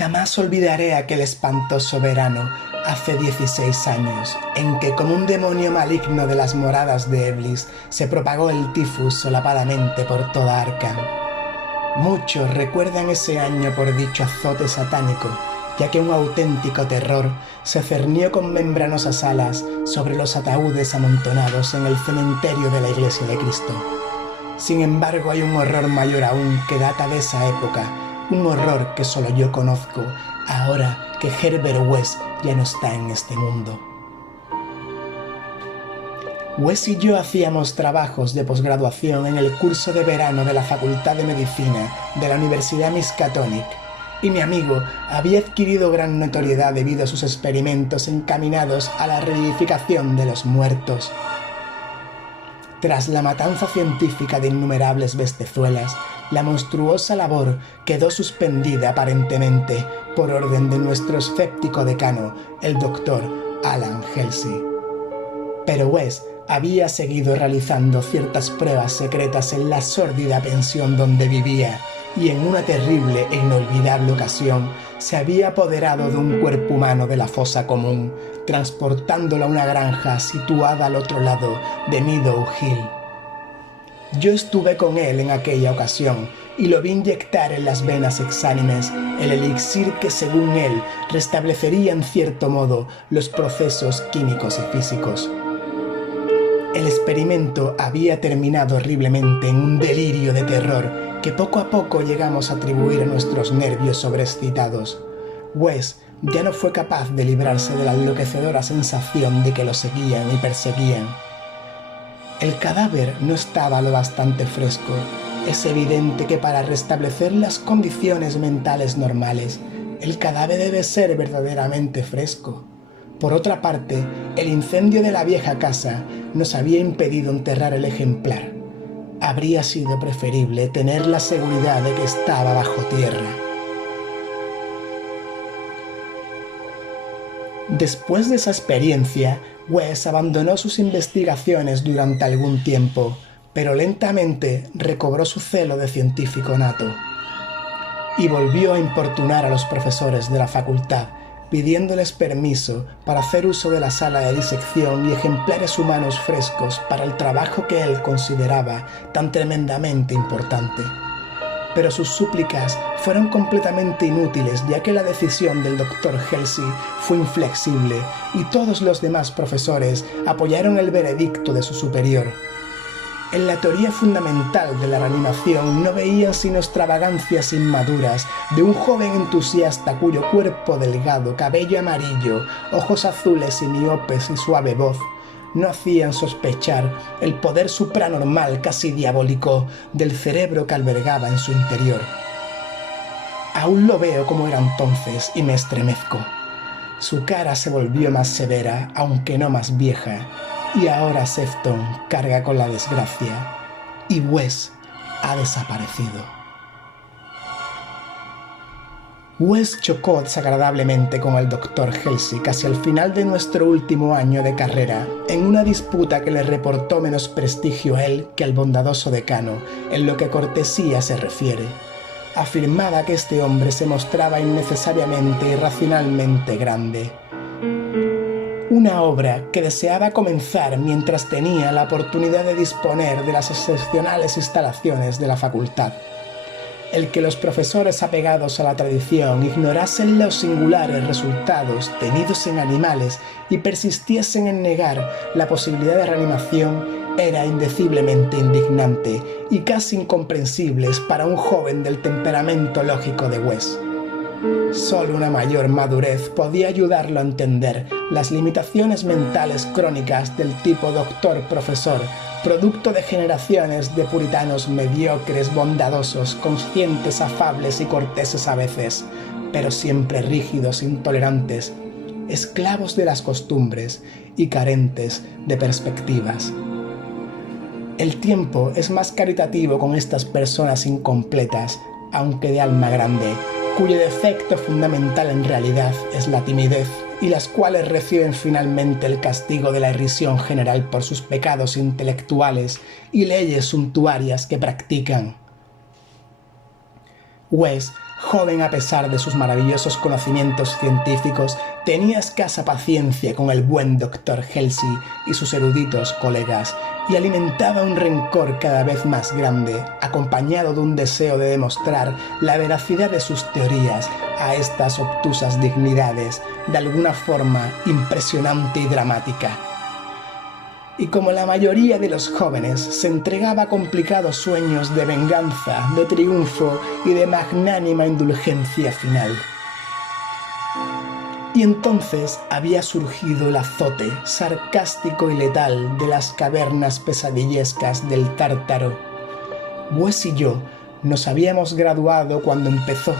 Jamás olvidaré aquel espantoso verano, hace 16 años, en que como un demonio maligno de las moradas de Eblis se propagó el tifus solapadamente por toda Arkham. Muchos recuerdan ese año por dicho azote satánico, ya que un auténtico terror se cernió con membranosas alas sobre los ataúdes amontonados en el cementerio de la Iglesia de Cristo. Sin embargo, hay un horror mayor aún que data de esa época, un horror que solo yo conozco, ahora que Herbert West ya no está en este mundo. Wes y yo hacíamos trabajos de posgraduación en el curso de verano de la Facultad de Medicina de la Universidad Miskatonic, y mi amigo había adquirido gran notoriedad debido a sus experimentos encaminados a la revivificación de los muertos. Tras la matanza científica de innumerables bestezuelas, la monstruosa labor quedó suspendida aparentemente por orden de nuestro escéptico decano, el Dr. Alan Halsey. Pero Wes había seguido realizando ciertas pruebas secretas en la sórdida pensión donde vivía, y en una terrible e inolvidable ocasión se había apoderado de un cuerpo humano de la fosa común, transportándolo a una granja situada al otro lado de Meadow Hill. Yo estuve con él en aquella ocasión y lo vi inyectar en las venas exánimes el elixir que, según él, restablecería en cierto modo los procesos químicos y físicos. El experimento había terminado horriblemente en un delirio de terror que poco a poco llegamos a atribuir a nuestros nervios sobreexcitados. Wes ya no fue capaz de librarse de la enloquecedora sensación de que lo seguían y perseguían. El cadáver no estaba lo bastante fresco. Es evidente que para restablecer las condiciones mentales normales, el cadáver debe ser verdaderamente fresco. Por otra parte, el incendio de la vieja casa nos había impedido enterrar el ejemplar. Habría sido preferible tener la seguridad de que estaba bajo tierra. Después de esa experiencia, Wes abandonó sus investigaciones durante algún tiempo, pero lentamente recobró su celo de científico nato y volvió a importunar a los profesores de la facultad, pidiéndoles permiso para hacer uso de la sala de disección y ejemplares humanos frescos para el trabajo que él consideraba tan tremendamente importante. Pero sus súplicas fueron completamente inútiles, ya que la decisión del Dr. Halsey fue inflexible y todos los demás profesores apoyaron el veredicto de su superior. En la teoría fundamental de la reanimación no veían sino extravagancias inmaduras de un joven entusiasta cuyo cuerpo delgado, cabello amarillo, ojos azules y miopes y suave voz no hacían sospechar el poder supranormal casi diabólico del cerebro que albergaba en su interior. Aún lo veo como era entonces y me estremezco. Su cara se volvió más severa, aunque no más vieja, y ahora Sefton carga con la desgracia y Wes ha desaparecido. Wes chocó desagradablemente con el Dr. Halsey casi al final de nuestro último año de carrera, en una disputa que le reportó menos prestigio a él que al bondadoso decano, en lo que a cortesía se refiere. Afirmaba que este hombre se mostraba innecesariamente y irracionalmente grande. Una obra que deseaba comenzar mientras tenía la oportunidad de disponer de las excepcionales instalaciones de la facultad. El que los profesores apegados a la tradición ignorasen los singulares resultados tenidos en animales y persistiesen en negar la posibilidad de reanimación era indeciblemente indignante y casi incomprensible para un joven del temperamento lógico de Wes. Solo una mayor madurez podía ayudarlo a entender las limitaciones mentales crónicas del tipo doctor-profesor, producto de generaciones de puritanos mediocres, bondadosos, conscientes, afables y corteses a veces, pero siempre rígidos, intolerantes, esclavos de las costumbres y carentes de perspectivas. El tiempo es más caritativo con estas personas incompletas, aunque de alma grande, cuyo defecto fundamental en realidad es la timidez, y las cuales reciben finalmente el castigo de la irrisión general por sus pecados intelectuales y leyes suntuarias que practican. Wes joven a pesar de sus maravillosos conocimientos científicos, tenía escasa paciencia con el buen doctor Halsey y sus eruditos colegas, y alimentaba un rencor cada vez más grande, acompañado de un deseo de demostrar la veracidad de sus teorías a estas obtusas dignidades, de alguna forma impresionante y dramática. Y como la mayoría de los jóvenes, se entregaba a complicados sueños de venganza, de triunfo y de magnánima indulgencia final. Y entonces había surgido el azote sarcástico y letal de las cavernas pesadillescas del Tártaro. Wes y yo nos habíamos graduado cuando empezó,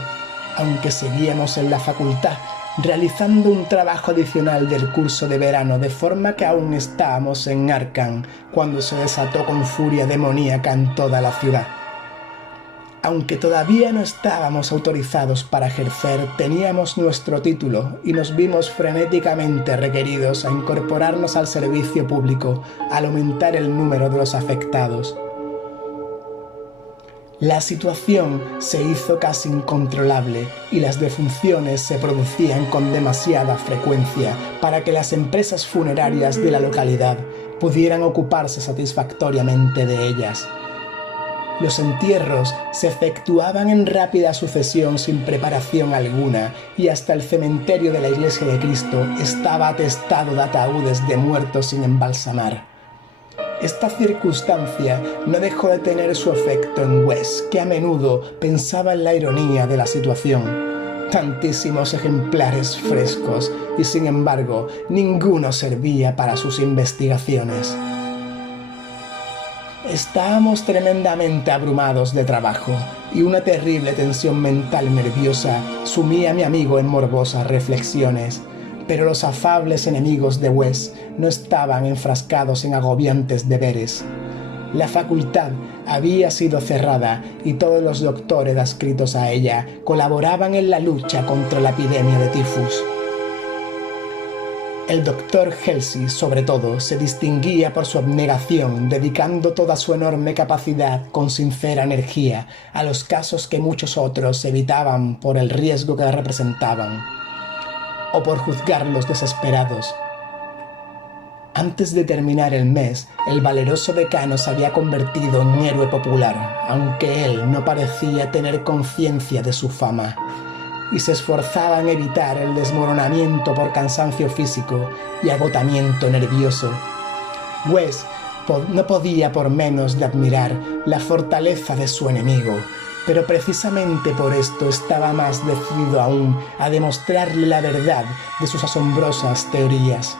aunque seguíamos en la facultad, realizando un trabajo adicional del curso de verano, de forma que aún estábamos en Arkham cuando se desató con furia demoníaca en toda la ciudad. Aunque todavía no estábamos autorizados para ejercer, teníamos nuestro título y nos vimos frenéticamente requeridos a incorporarnos al servicio público al aumentar el número de los afectados. La situación se hizo casi incontrolable y las defunciones se producían con demasiada frecuencia para que las empresas funerarias de la localidad pudieran ocuparse satisfactoriamente de ellas. Los entierros se efectuaban en rápida sucesión sin preparación alguna y hasta el cementerio de la Iglesia de Cristo estaba atestado de ataúdes de muertos sin embalsamar. Esta circunstancia no dejó de tener su efecto en Wes, que a menudo pensaba en la ironía de la situación. Tantísimos ejemplares frescos y sin embargo ninguno servía para sus investigaciones. Estábamos tremendamente abrumados de trabajo y una terrible tensión mental y nerviosa sumía a mi amigo en morbosas reflexiones. Pero los afables enemigos de Wes no estaban enfrascados en agobiantes deberes. La facultad había sido cerrada y todos los doctores adscritos a ella colaboraban en la lucha contra la epidemia de tifus. El doctor Halsey, sobre todo, se distinguía por su abnegación, dedicando toda su enorme capacidad con sincera energía a los casos que muchos otros evitaban por el riesgo que representaban, o por juzgarlos desesperados. Antes de terminar el mes, el valeroso decano se había convertido en héroe popular, aunque él no parecía tener conciencia de su fama, y se esforzaba en evitar el desmoronamiento por cansancio físico y agotamiento nervioso. Wes no podía por menos de admirar la fortaleza de su enemigo, pero precisamente por esto estaba más decidido aún a demostrarle la verdad de sus asombrosas teorías.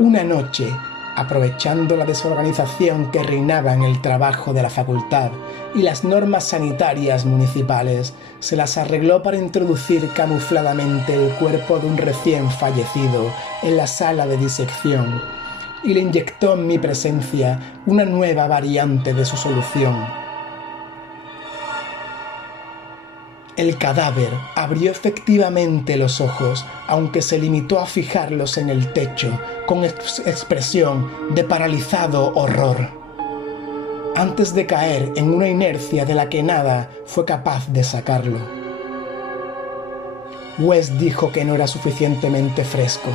Una noche, aprovechando la desorganización que reinaba en el trabajo de la facultad y las normas sanitarias municipales, se las arregló para introducir camufladamente el cuerpo de un recién fallecido en la sala de disección y le inyectó en mi presencia una nueva variante de su solución. El cadáver abrió efectivamente los ojos, aunque se limitó a fijarlos en el techo con expresión de paralizado horror, antes de caer en una inercia de la que nada fue capaz de sacarlo. Wes dijo que no era suficientemente fresco.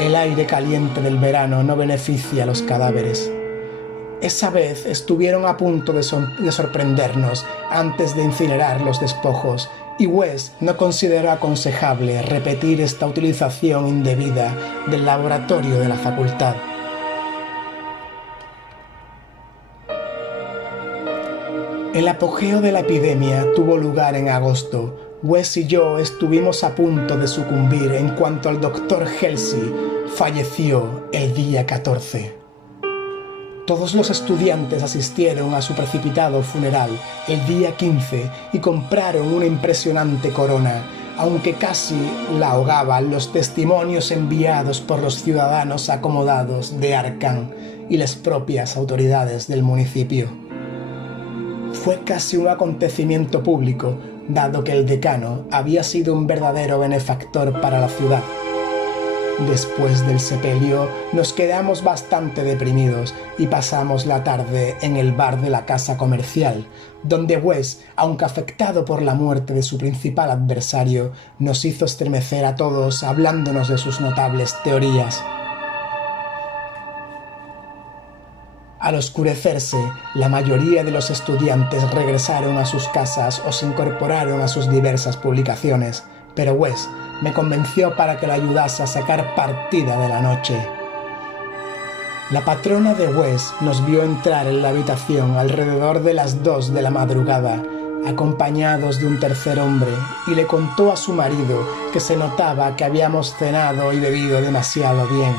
El aire caliente del verano no beneficia a los cadáveres. Esa vez estuvieron a punto de sorprendernos antes de incinerar los despojos, y Wes no consideró aconsejable repetir esta utilización indebida del laboratorio de la facultad. El apogeo de la epidemia tuvo lugar en agosto. Wes y yo estuvimos a punto de sucumbir en cuanto el doctor Halsey falleció el día 14. Todos los estudiantes asistieron a su precipitado funeral el día 15 y compraron una impresionante corona, aunque casi la ahogaban los testimonios enviados por los ciudadanos acomodados de Arkham y las propias autoridades del municipio. Fue casi un acontecimiento público, dado que el decano había sido un verdadero benefactor para la ciudad. Después del sepelio nos quedamos bastante deprimidos y pasamos la tarde en el bar de la casa comercial, donde Wes, aunque afectado por la muerte de su principal adversario, nos hizo estremecer a todos hablándonos de sus notables teorías. Al oscurecerse, la mayoría de los estudiantes regresaron a sus casas o se incorporaron a sus diversas publicaciones, pero Wes me convenció para que le ayudase a sacar partida de la noche. La patrona de Wes nos vio entrar en la habitación alrededor de las 2 de la madrugada, acompañados de un tercer hombre, y le contó a su marido que se notaba que habíamos cenado y bebido demasiado bien.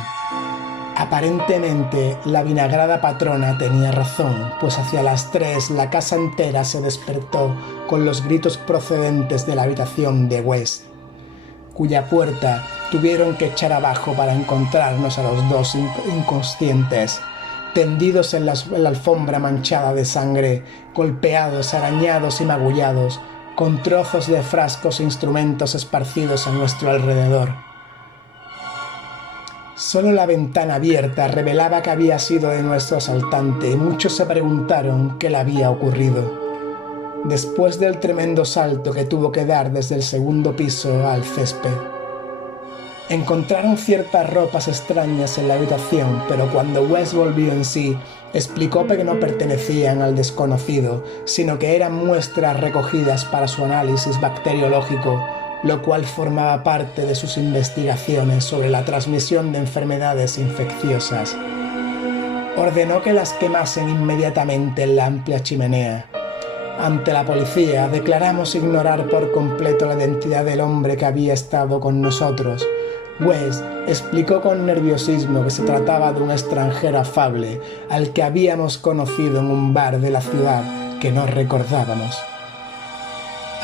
Aparentemente, la vinagrada patrona tenía razón, pues hacia las 3 la casa entera se despertó con los gritos procedentes de la habitación de Wes, cuya puerta tuvieron que echar abajo para encontrarnos a los dos inconscientes, tendidos en la alfombra manchada de sangre, golpeados, arañados y magullados, con trozos de frascos e instrumentos esparcidos a nuestro alrededor. Solo la ventana abierta revelaba que había sido de nuestro asaltante y muchos se preguntaron qué le había ocurrido. Después del tremendo salto que tuvo que dar desde el segundo piso al césped. Encontraron ciertas ropas extrañas en la habitación, pero cuando Wes volvió en sí, explicó que no pertenecían al desconocido, sino que eran muestras recogidas para su análisis bacteriológico, lo cual formaba parte de sus investigaciones sobre la transmisión de enfermedades infecciosas. Ordenó que las quemasen inmediatamente en la amplia chimenea. Ante la policía, declaramos ignorar por completo la identidad del hombre que había estado con nosotros. Wes explicó con nerviosismo que se trataba de un extranjero afable al que habíamos conocido en un bar de la ciudad que no recordábamos.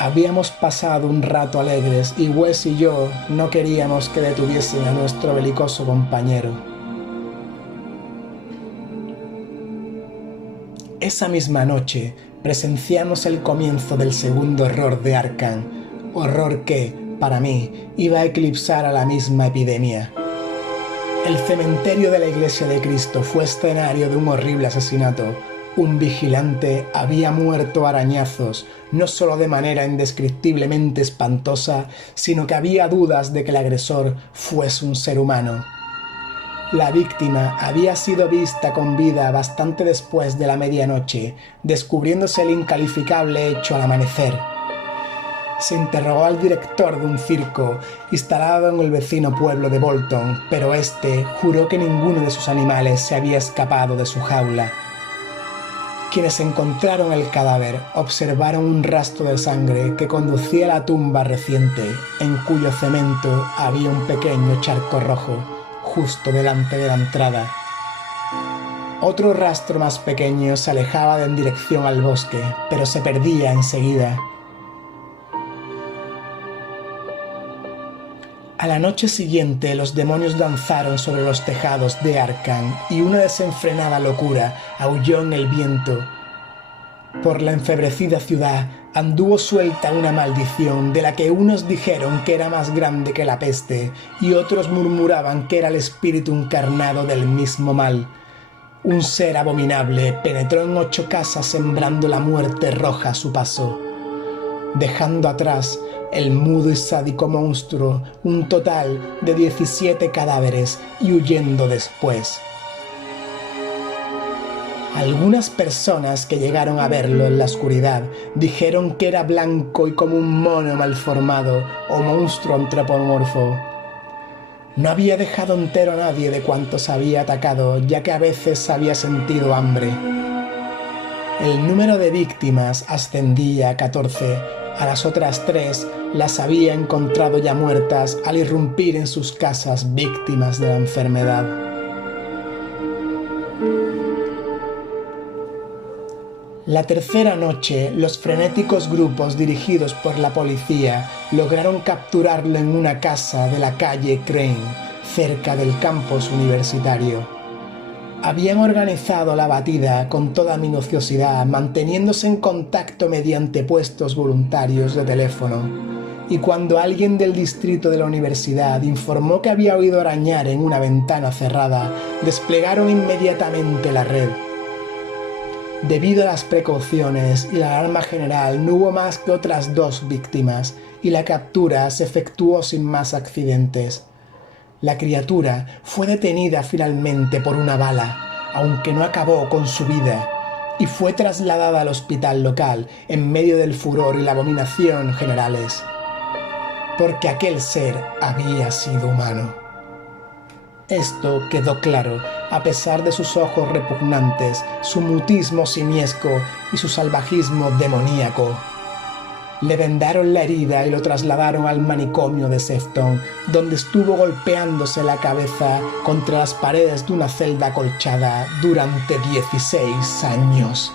Habíamos pasado un rato alegres y Wes y yo no queríamos que detuviesen a nuestro belicoso compañero. Esa misma noche presenciamos el comienzo del segundo horror de Arkham, horror que, para mí, iba a eclipsar a la misma epidemia. El cementerio de la Iglesia de Cristo fue escenario de un horrible asesinato. Un vigilante había muerto a arañazos, no solo de manera indescriptiblemente espantosa, sino que había dudas de que el agresor fuese un ser humano. La víctima había sido vista con vida bastante después de la medianoche, descubriéndose el incalificable hecho al amanecer. Se interrogó al director de un circo instalado en el vecino pueblo de Bolton, pero este juró que ninguno de sus animales se había escapado de su jaula. Quienes encontraron el cadáver observaron un rastro de sangre que conducía a la tumba reciente, en cuyo cemento había un pequeño charco rojo, justo delante de la entrada. Otro rastro más pequeño se alejaba en dirección al bosque, pero se perdía enseguida. A la noche siguiente los demonios danzaron sobre los tejados de Arkham y una desenfrenada locura aulló en el viento. Por la enfebrecida ciudad anduvo suelta una maldición de la que unos dijeron que era más grande que la peste y otros murmuraban que era el espíritu encarnado del mismo mal. Un ser abominable penetró en 8 casas sembrando la muerte roja a su paso, dejando atrás el mudo y sádico monstruo, un total de 17 cadáveres y huyendo después. Algunas personas que llegaron a verlo en la oscuridad dijeron que era blanco y como un mono malformado o monstruo antropomorfo. No había dejado entero a nadie de cuantos había atacado, ya que a veces había sentido hambre. El número de víctimas ascendía a 14. A las otras 3 las había encontrado ya muertas al irrumpir en sus casas víctimas de la enfermedad. La tercera noche, los frenéticos grupos dirigidos por la policía lograron capturarlo en una casa de la calle Crane, cerca del campus universitario. Habían organizado la batida con toda minuciosidad, manteniéndose en contacto mediante puestos voluntarios de teléfono. y cuando alguien del distrito de la universidad informó que había oído arañar en una ventana cerrada, desplegaron inmediatamente la red. Debido a las precauciones y la alarma general, no hubo más que otras 2 víctimas y la captura se efectuó sin más accidentes. La criatura fue detenida finalmente por una bala, aunque no acabó con su vida, y fue trasladada al hospital local en medio del furor y la abominación generales, porque aquel ser había sido humano. Esto quedó claro a pesar de sus ojos repugnantes, su mutismo simiesco y su salvajismo demoníaco. Le vendaron la herida y lo trasladaron al manicomio de Sefton, donde estuvo golpeándose la cabeza contra las paredes de una celda acolchada durante 16 años.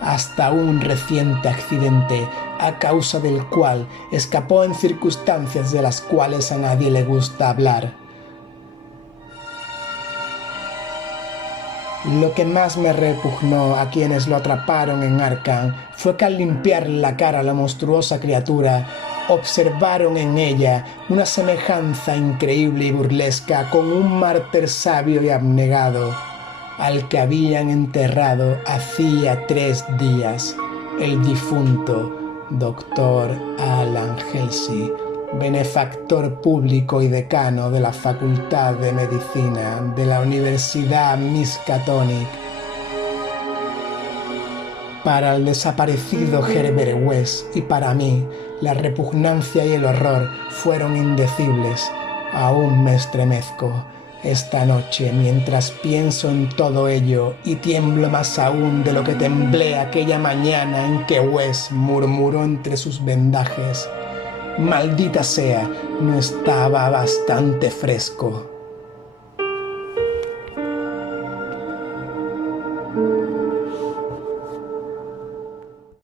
Hasta un reciente accidente, a causa del cual escapó en circunstancias de las cuales a nadie le gusta hablar. Lo que más me repugnó a quienes lo atraparon en Arkham fue que al limpiar la cara a la monstruosa criatura, observaron en ella una semejanza increíble y burlesca con un mártir sabio y abnegado, al que habían enterrado hacía 3 días, el difunto Dr. Alan Halsey, benefactor público y decano de la Facultad de Medicina de la Universidad Miskatonic. Para el desaparecido Herbert West y para mí, la repugnancia y el horror fueron indecibles. Aún me estremezco esta noche mientras pienso en todo ello y tiemblo más aún de lo que temblé aquella mañana en que West murmuró entre sus vendajes: «Maldita sea, no estaba bastante fresco».